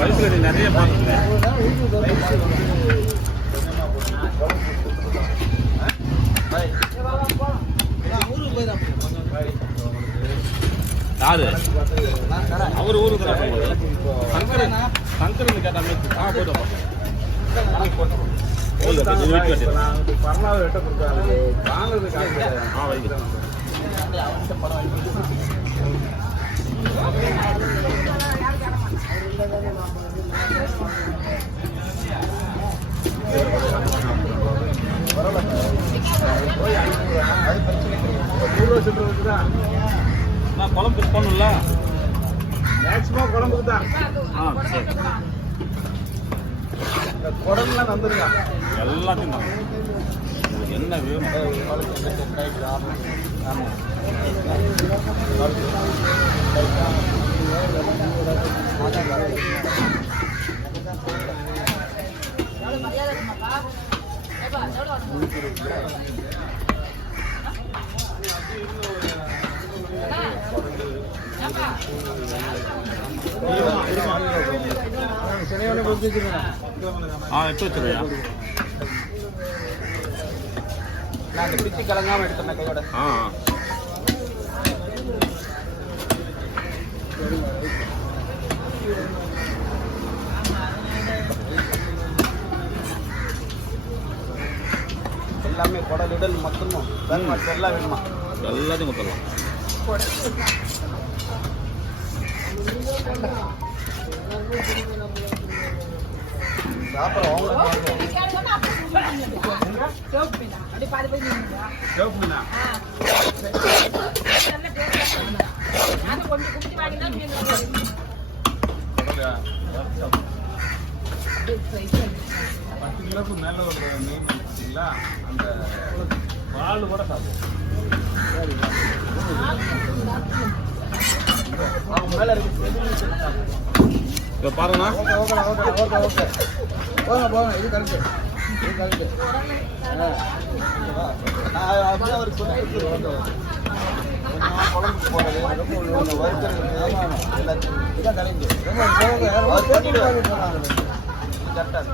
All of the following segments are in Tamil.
வயசுல நீ நிறைய பார்த்துட்டேன். யாரு அவர் ஊருக்கு சங்கரன் சங்கரன் கேட்டா போயிடும். குழம்பு பண்ணும்ல மேக்சிமம் குழம்புக்கு தான். சரி குடம்லாம் வந்துருங்க எல்லாத்தையும் தான் என்ன வேணும். எடுத்து வச்சுருயா. நான் பிச்சு கலங்காம எடுத்தேன் கையோட. எல்லாமே குடலுடல் மொத்தமும் எல்லாம் வேணுமா? எல்லாத்தையும் மொத்தலாம். மேல ஒரு மீன் வச்சுங்களா, அந்த பால் கூட சாப்பிடும். மேல இருக்கு பாருங்கண்ணா. போங்க இது கரெக்டு, இது கரெக்டு. குழம்புக்கு போடுறது வறுக்கிறது இதான் கரெக்டு. கரெக்டாக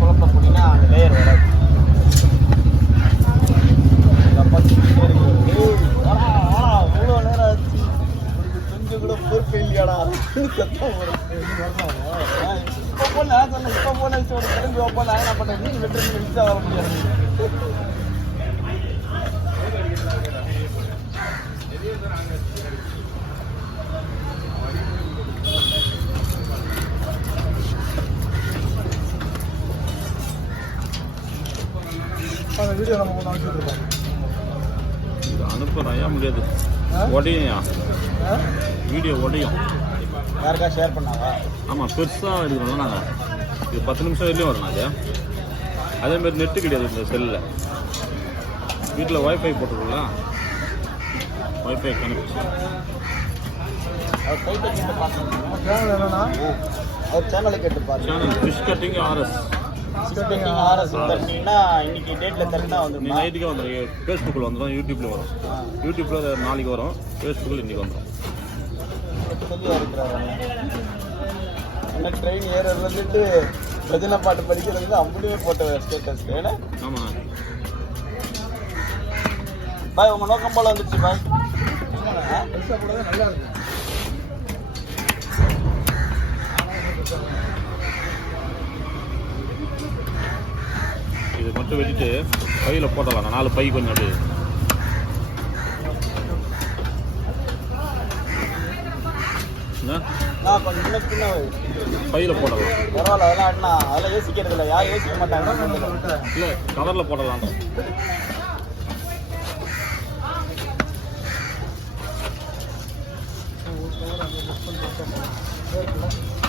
குழப்பம் போனீங்கன்னா அந்த லேயர் வராது. இவ்வளோ நேரம் ஆச்சு, கொஞ்சம் கூட பொறுப்பு இல்லையாடா. இப்போ போன சொன்னேன், இப்போ போன கிளம்பி வைப்போம். நான் என்ன பண்ணேன், நீ வெற்றி நிமிஷம் வர முடியாது. வீடியோ நம்ம ஒன்று அனுப்பிச்சுருக்கோம். இது அனுப்புறையா முடியாது, உடையா வீடியோ உடையும். யாருக்கா ஷேர் பண்ணாவா? ஆமாம், பெருசாக எடுக்கிறோம்ல நாங்கள். இது 10 நிமிஷம் வரையிலும் வரும். அது அதேமாதிரி நெட்டு கிடையாது இந்த செல்லில். வீட்டில் வைஃபை போட்டுருக்கலாம், வைஃபை கனெக்ஷன். அவர் போயிட்டு கேட்டு பார்க்கணும். சேனல் என்னன்னா அவர் சேனலை கேட்டு பாருங்க. Channel fish cutting RS. RS தட்டிங்கன்னா இன்னைக்கு டேட்டில் தட்டினா வந்து நீ நைட்டுக்கே வந்துடும். ஃபேஸ்புக்கில் வந்துடும், யூடியூப்பில் வரும். யூடியூப்பில் நாளைக்கு வரும், ஃபேஸ்புக்கில் இன்றைக்கி வந்துடும். சொல்லியாக இருக்கிறாரு. அந்த ட்ரெயின் ஏற வந்துட்டு பஜனை பாட்டு படிக்கிறது அப்படியே போட்ட ஸ்டேட்டஸ். ஏன்னா ஆமாம் பாய், உங்கள் நோக்கம் போல் வந்துடுச்சு பாய். நல்லா இருக்கு. இது மட்டும் வச்சுட்டு பையில் போட்டலாம். 4 பை கொஞ்சம் அப்படியே கொஞ்சம் சின்ன சின்ன பையில் போடலாம். பரவாயில்ல, அதெல்லாம் அண்ணா அதெல்லாம் யோசிக்கிறது இல்லை. யாரும் யோசிக்க மாட்டாங்க. இல்லை கவரில் போடலாம்.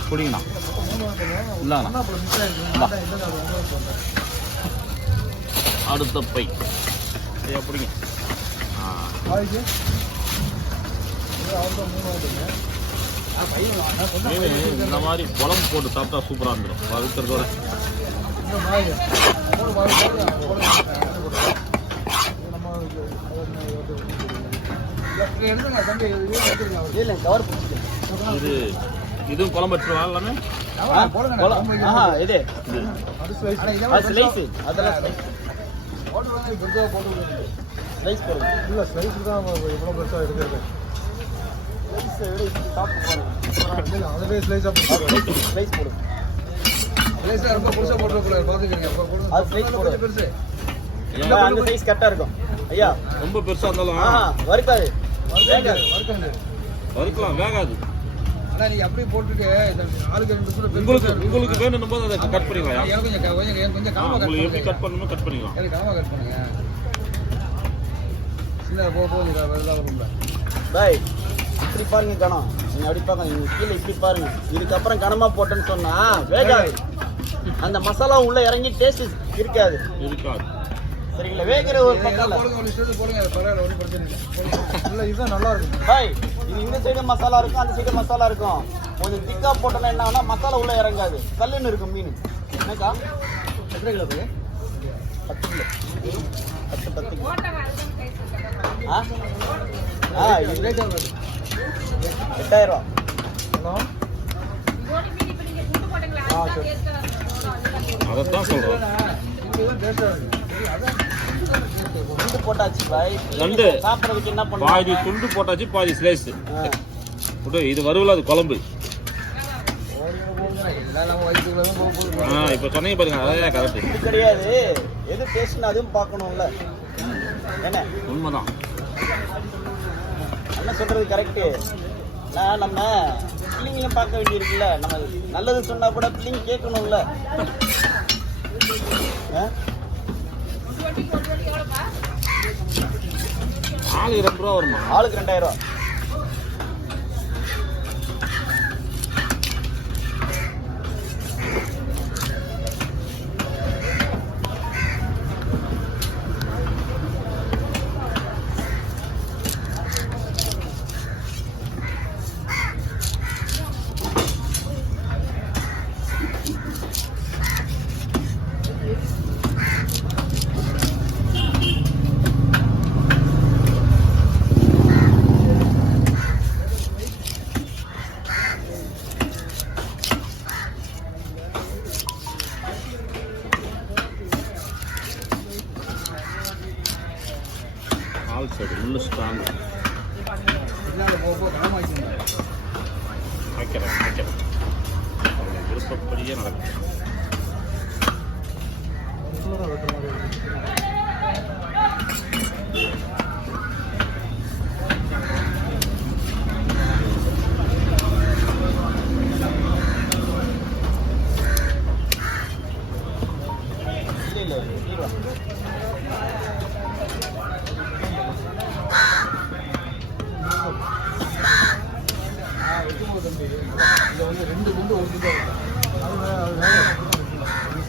பிடிங்கண்ணா இல்லைண்ணா. அடுத்த பை ஐயா பிடிங்க. மீன் இந்த மாதிரி குழம்பு போட்டு சாப்பிட்டா சூப்பராக இருந்துடும். வறுக்கிறதோட இது இதுவும் குழம்பு வச்சுருவாங்க எல்லாமே. இது ஸ்லைஸ் போடுங்க. இல்லை ஸ்லைஸ் தான் எவ்வளோ பெருசாக எடுக்கிறது. அதுவே ஸ்லைஸாக ஸ்லைஸ் போடுங்க. ஸ்லைஸாக ரொம்ப பெருசாக போட்டுருக்கூடாது. பார்த்துக்கிறீங்க அது ஸ்லைஸ் போடுறது பெருசு. அந்த சைஸ் கரெக்டாக இருக்கும் ஐயா. ரொம்ப பெருசாக இருந்தாலும் வறுக்காது, வறுக்கலாம், வேகாது. ஆனால் நீங்கள் அப்படியே போட்டுட்டு ஆளுக்கு 2 உங்களுக்கு வேணும் போது அதை கட் பண்ணிக்கலாம். கொஞ்சம் உங்களுக்கு எப்படி கட் பண்ணணுமோ கட் பண்ணிக்கலாம். கனமாக கட் பண்ணுங்க. சின்ன போகும்ல பாய். இப்படி பாருங்க கணம், நீங்கள் அப்படி பார்க்க நீங்கள் கீழே இப்படி பாருங்க. இதுக்கப்புறம் கனமாக போட்டேன்னு சொன்னால் வேகாது. அந்த மசாலா உள்ளே இறங்கி டேஸ்ட் இருக்காது. சரிங்களா? வேகிற ஒரு பக்கம் போடுங்க. ஒன்றும் பிரச்சனை இல்லை. இதுதான் நல்லா இருக்கும் பாய். இது இந்த சைடு மசாலா இருக்கும், அந்த சைடு மசாலா இருக்கும். கொஞ்சம் திக்கா போட்டோன்னா என்ன ஆகுனா மசாலா உள்ளே இறங்காது, கல்லுன்னு இருக்கும் மீன். என்னக்கா எத்தனை கிலோ போய் 10 கிலோ 10 கிலோ. இது ரேட் எவ்வளோ? 8000 ரூபா. சரி, அதைத்தான் சொல்கிறேன். துண்டு போட்டாச்சு பாய். ரெண்டு சாப்பிட்றதுக்கு என்ன பண்ணுவோம்? பாதி துண்டு போட்டாச்சு, பாதி ஸ்லைஸ். இது வறுவல, அது குழம்பு. இப்போ சொன்னீங்க பாருங்க, அதான் கரெக்ட். இது கிடையாது, எது டேஸ்ட்னு அதுவும் பார்க்கணும்ல. என்ன உண்மைதான் என்ன சொல்றது கரெக்டு. நம்ம பிள்ளைங்களும் பார்க்க வேண்டியிருக்குல்ல. நம்ம நல்லது சொன்னா கூட பிள்ளைங்க கேட்கணும்ல. ஆளுக்கு 2 ரூபா வருமா? ஆளுக்கு 2000 ரூபா. ஆல் சைடு உள்ள ஸ்ட்ராங். வைக்கிறேன் விருப்பப்படியே நடக்கும்.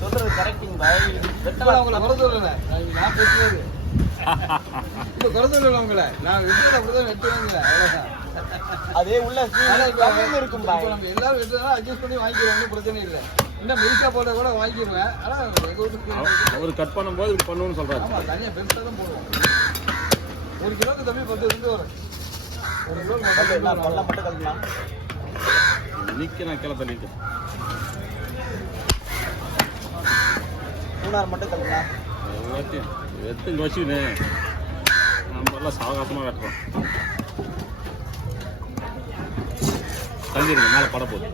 சொல்றது கரெக்டிங் பாய் வெட்டலாம் உங்களை குறை சொல்லலை. நான் பேசுறது இப்போ குறை சொல்லலை உங்களை. நான் வெட்டுறது அப்படிதான் வெட்டுவாங்க. அவ்வளோதான். அதே உள்ள இருக்கும் பாய். இப்போ நம்ம எல்லாரும் வெட்டுறதா அட்ஜஸ்ட் பண்ணி வாங்கிக்கிறோம். பிரச்சனை இல்லை. இன்னும் மெலிசா போட்ட கூட வாங்கிடுவேன். ஆனால் அவர் கட் பண்ணும்போது இப்படி பண்ணுவோன்னு சொல்றாரு. ஆமாம், தனியாக பெருசாக தான் போடுவோம். 1 கிலோக்கு தம்பி 10 ரெண்டு வரும். 1 கிலோ பல்ல மட்டும் கழிக்கலாம். இன்னைக்கு நான் கீழே தள்ளிட்டேன். மூணாறு மட்டும் கழிக்கலாம். எல்லாத்தையும் எடுத்து வச்சுக்கினே நம்ம எல்லாம் சாவகாசமாக வெட்டுறோம். தங்கிருங்க மேலே பட போகுது.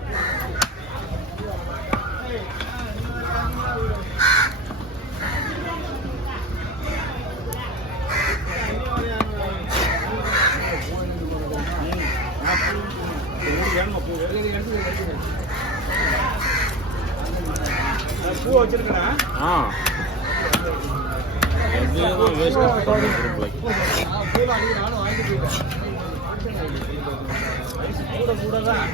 பூ வச்சிருக்கேன். ஆ எதுவும் வேஸ்ட் பூலாம் அடிக்க நானும் வாங்கிட்டு போயிட்டேன். கூட தான்